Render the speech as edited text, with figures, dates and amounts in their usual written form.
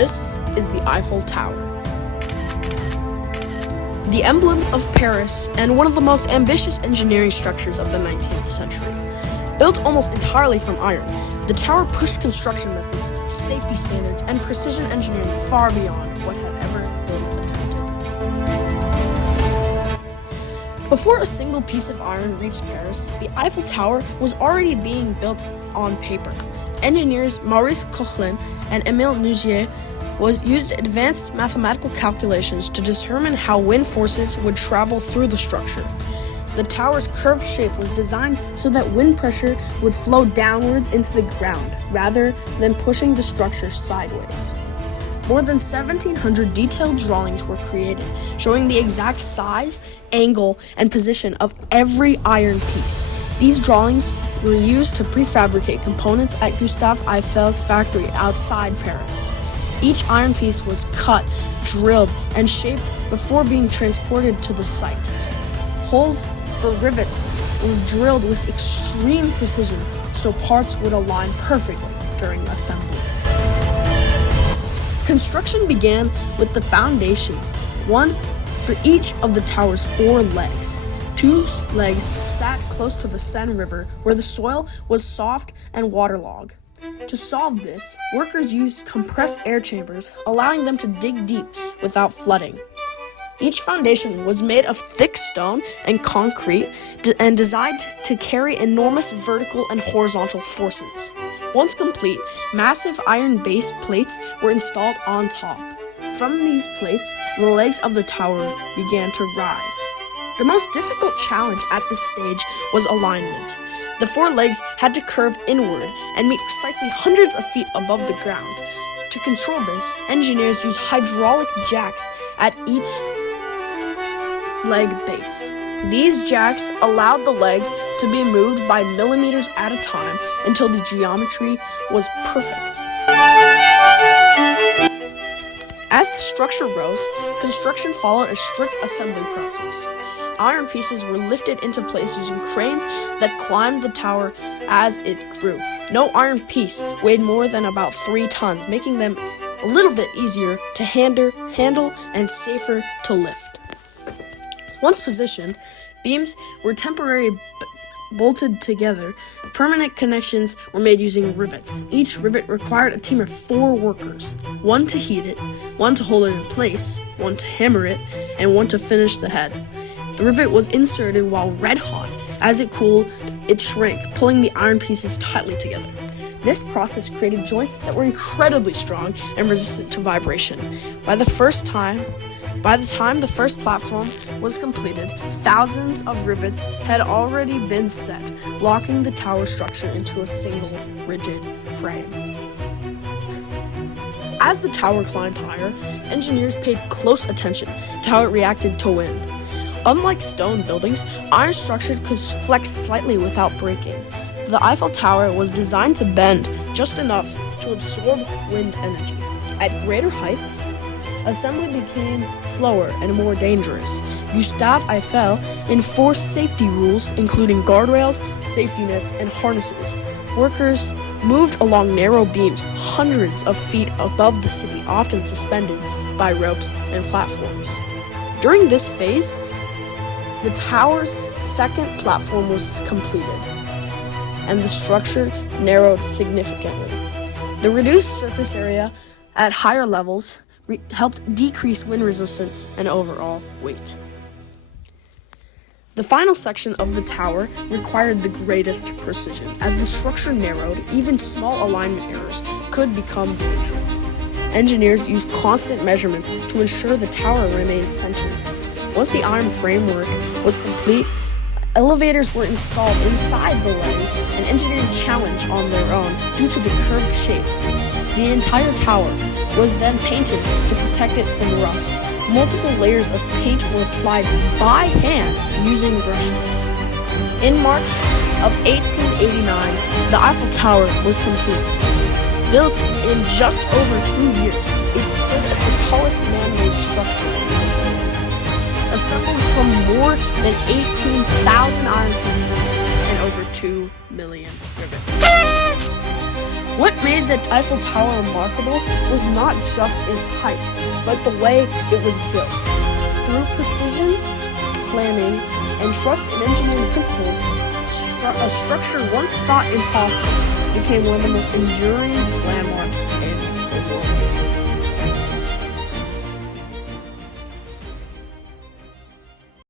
This is the Eiffel Tower. The emblem of Paris and one of the most ambitious engineering structures of the 19th century. Built almost entirely from iron, the tower pushed construction methods, safety standards, and precision engineering far beyond what had ever been attempted. Before a single piece of iron reached Paris, the Eiffel Tower was already being built on paper. Engineers Maurice Koechlin and Émile Nouguier used advanced mathematical calculations to determine how wind forces would travel through the structure. The tower's curved shape was designed so that wind pressure would flow downwards into the ground rather than pushing the structure sideways. More than 1,700 detailed drawings were created, showing the exact size, angle, and position of every iron piece. These drawings were used to prefabricate components at Gustave Eiffel's factory outside Paris. Each iron piece was cut, drilled, and shaped before being transported to the site. Holes for rivets were drilled with extreme precision so parts would align perfectly during assembly. Construction began with the foundations, one for each of the tower's 4 legs. 2 legs sat close to the Seine River, where the soil was soft and waterlogged. To solve this, workers used compressed air chambers, allowing them to dig deep without flooding. Each foundation was made of thick stone and concrete and designed to carry enormous vertical and horizontal forces. Once complete, massive iron base plates were installed on top. From these plates, the legs of the tower began to rise. The most difficult challenge at this stage was alignment. The 4 legs had to curve inward and meet precisely hundreds of feet above the ground. To control this, engineers used hydraulic jacks at each leg base. These jacks allowed the legs to be moved by millimeters at a time until the geometry was perfect. As the structure rose, construction followed a strict assembly process. Iron pieces were lifted into place using cranes that climbed the tower as it grew. No iron piece weighed more than about 3 tons, making them a little bit easier to handle and safer to lift. Once positioned, beams were temporarily bolted together. Permanent connections were made using rivets. Each rivet required a team of 4 workers, 1 to heat it, 1 to hold it in place, 1 to hammer it, and 1 to finish the head. The rivet was inserted while red hot. As it cooled, it shrank, pulling the iron pieces tightly together. This process created joints that were incredibly strong and resistant to vibration. By the time the first platform was completed, thousands of rivets had already been set, locking the tower structure into a single, rigid frame. As the tower climbed higher, engineers paid close attention to how it reacted to wind. Unlike stone buildings, iron structures could flex slightly without breaking. The Eiffel Tower was designed to bend just enough to absorb wind energy. At greater heights, assembly became slower and more dangerous. Gustave Eiffel enforced safety rules, including guardrails, safety nets, and harnesses. Workers moved along narrow beams hundreds of feet above the city, often suspended by ropes and platforms. During this phase, the tower's second platform was completed, and the structure narrowed significantly. The reduced surface area at higher levels helped decrease wind resistance and overall weight. The final section of the tower required the greatest precision. As the structure narrowed, even small alignment errors could become dangerous. Engineers used constant measurements to ensure the tower remained centered. Once the iron framework was complete, elevators were installed inside the legs, an engineering challenge on their own due to the curved shape. The entire tower was then painted to protect it from rust. Multiple layers of paint were applied by hand using brushes. In March of 1889, the Eiffel Tower was complete. Built in just over 2 years, it stood as the tallest man-made structure in the world. Assembled from more than 18,000 iron pieces and over 2 million rivets. What made the Eiffel Tower remarkable was not just its height, but the way it was built. Through precision, planning, and trust in engineering principles, a structure once thought impossible became one of the most enduring landmarks in the world.